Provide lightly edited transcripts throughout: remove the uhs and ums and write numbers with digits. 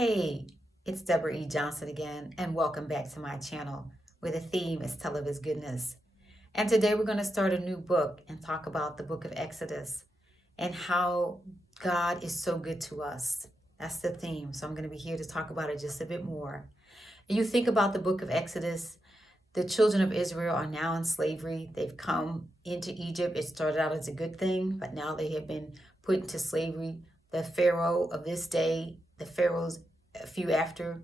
Hey, it's Debra E. Johnson again, and welcome back to my channel where the theme is Tell of His Goodness. And today we're going to start a new book and talk about the book of Exodus and how God is so good to us. That's the theme. So I'm going to be here to talk about it just a bit more. And you think about the book of Exodus, the children of Israel are now in slavery. They've come into Egypt. It started out as a good thing, but now they have been put into slavery. The Pharaoh of this day, the Pharaohs a few after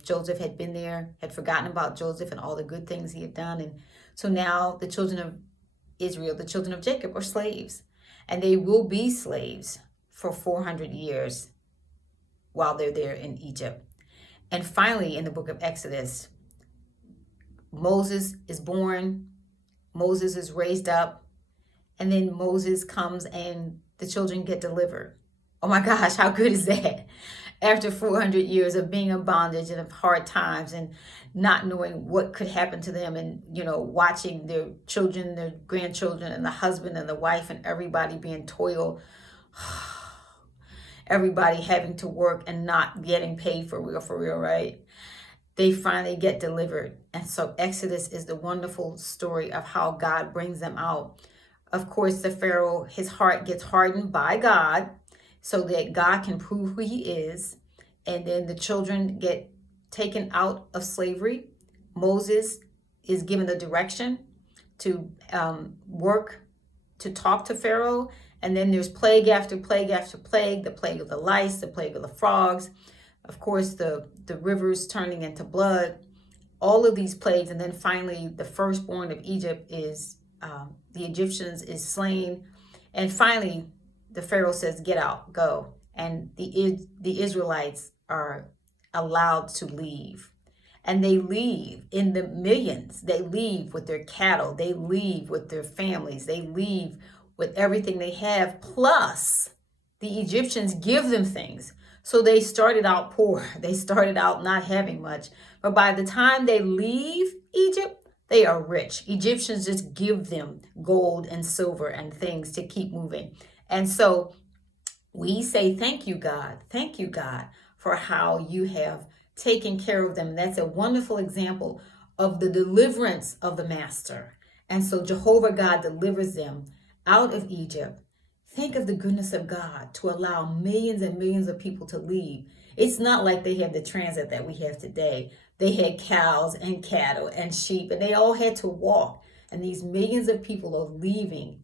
Joseph had been there, had forgotten about Joseph and all the good things he had done. And so now the children of Israel, the children of Jacob, are slaves. And they will be slaves for 400 years while they're there in Egypt. And finally, in the book of Exodus, Moses is born, Moses is raised up, and then Moses comes and the children get delivered. Oh my gosh, how good is that? After 400 years of being in bondage and of hard times and not knowing what could happen to them, and watching their children, their grandchildren, and the husband and the wife and everybody being toiled, everybody having to work and not getting paid for real, right? They finally get delivered. And so Exodus is the wonderful story of how God brings them out. Of course, the Pharaoh, his heart gets hardened by God so that God can prove who he is. And then the children get taken out of slavery. Moses is given the direction to work, to talk to Pharaoh. And then there's plague after plague after plague, the plague of the lice, the plague of the frogs, of course, the rivers turning into blood, all of these plagues. And then finally, the firstborn of Egypt is the Egyptians is slain. And finally, the Pharaoh says, get out, go. And the Israelites are allowed to leave. And they leave in the millions. They leave with their cattle. They leave with their families. They leave with everything they have. Plus, the Egyptians give them things. So they started out poor. They started out not having much. But by the time they leave Egypt, they are rich. Egyptians just give them gold and silver and things to keep moving. And so we say, thank you, God. Thank you, God, for how you have taken care of them. That's a wonderful example of the deliverance of the master. And so Jehovah God delivers them out of Egypt. Think of the goodness of God to allow millions and millions of people to leave. It's not like they have the transit that we have today. They had cows and cattle and sheep, and they all had to walk. And these millions of people are leaving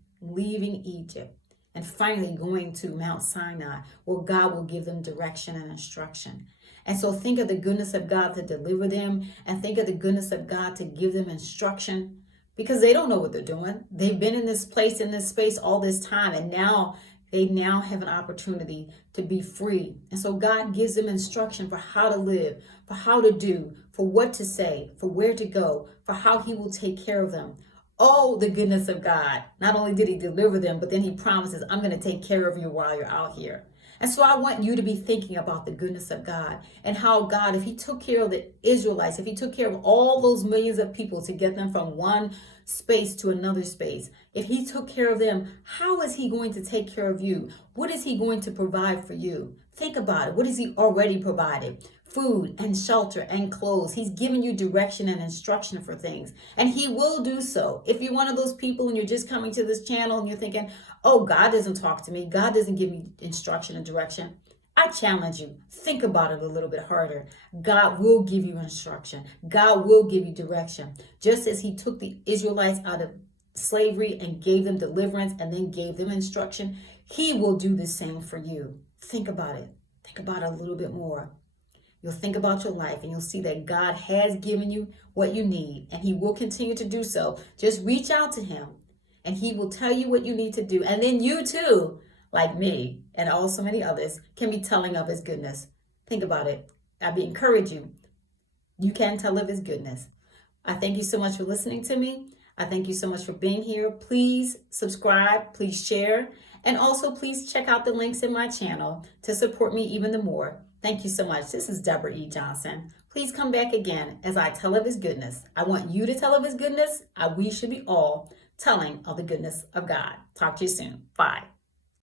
Egypt, and finally going to Mount Sinai, where God will give them direction and instruction. And so think of the goodness of God to deliver them, and think of the goodness of God to give them instruction, because they don't know what they're doing. They've been in this place, in this space all this time, and now they have an opportunity to be free. And so God gives them instruction for how to live, for how to do, for what to say, for where to go, for how he will take care of them. Oh, the goodness of God. Not only did he deliver them, but then he promises, I'm going to take care of you while you're out here. And so I want you to be thinking about the goodness of God and how God, if he took care of the Israelites, if he took care of all those millions of people to get them from one space to another space, if he took care of them, how is he going to take care of you? What is he going to provide for you? Think about it. What has he already provided? Food and shelter and clothes. He's given you direction and instruction for things, and he will do so. If you're one of those people and you're just coming to this channel and you're thinking, oh, God doesn't talk to me, God doesn't give me instruction and direction, I challenge you, think about it a little bit harder. God will give you instruction. God will give you direction. Just as he took the Israelites out of slavery and gave them deliverance and then gave them instruction, he will do the same for you. Think about it. Think about it a little bit more. You'll think about your life and you'll see that God has given you what you need, and he will continue to do so. Just reach out to him and he will tell you what you need to do. And then you too, like me and also many others, can be telling of his goodness. Think about it. I encourage you. You can tell of his goodness. I thank you so much for listening to me. I thank you so much for being here. Please subscribe, please share, and also please check out the links in my channel to support me even the more. Thank you so much. This is Debra E. Johnson. Please come back again as I tell of his goodness. I want you to tell of his goodness. We should be all telling of the goodness of God. Talk to you soon. Bye.